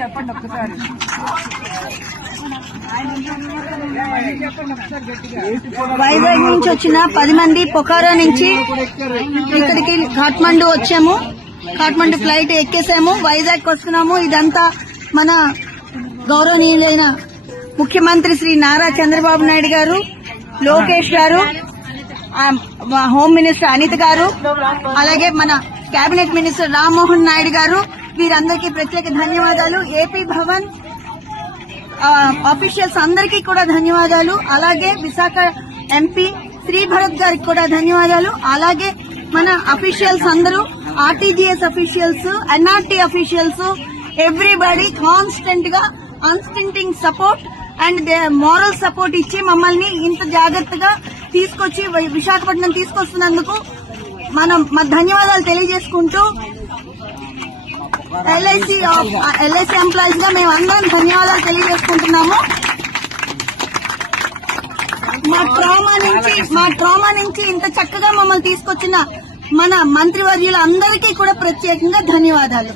చెప్పండి ఒక్కసారి. వైజాగ్ నుంచి వచ్చిన 10 మంది పొఖారా నుంచి ఇక్కడికి కాఠ్మండు వచ్చాము. కాఠ్మండు ఫ్లైట్ ఎక్కేసాము, వైజాగ్ వస్తున్నాము. ఇదంతా మన గౌరవనీయులైన ముఖ్యమంత్రి శ్రీ నారా చంద్రబాబు నాయుడు గారు, లోకేష్ గారు, హోమ్ మినిస్టర్ అనిత గారు, అలాగే మన కేబినెట్ మినిస్టర్ రామ్మోహన్ నాయుడు గారు, వీరందరికీ ప్రత్యేక ధన్యవాదాలు. ఏపీ భవన్ అఫీషియల్స్ అందరికీ కూడా ధన్యవాదాలు. అలాగే విశాఖ ఎంపీ శ్రీ భరత్ గారికి కూడా ధన్యవాదాలు. అలాగే మన అఫీషియల్స్ అందరూ, RTGS officials, NRT officials, everybody constant గా unstinting support and moral support ఇచ్చి మమ్మల్ని ఇంత జాగ్రత్తగా తీసుకొచ్చి విశాఖపట్నం తీసుకొస్తున్నందుకు మనం ధన్యవాదాలు తెలియజేసుకుంటూ ఎల్ఐసి ఎంప్లాయీస్ గా మేము అందరం ధన్యవాదాలు తెలియజేసుకుంటున్నాము. మా ట్రామా నుంచి ఇంత చక్కగా మమ్మల్ని తీసుకొచ్చిన మన మంత్రివర్యులందరికీ కూడా ప్రత్యేకంగా ధన్యవాదాలు.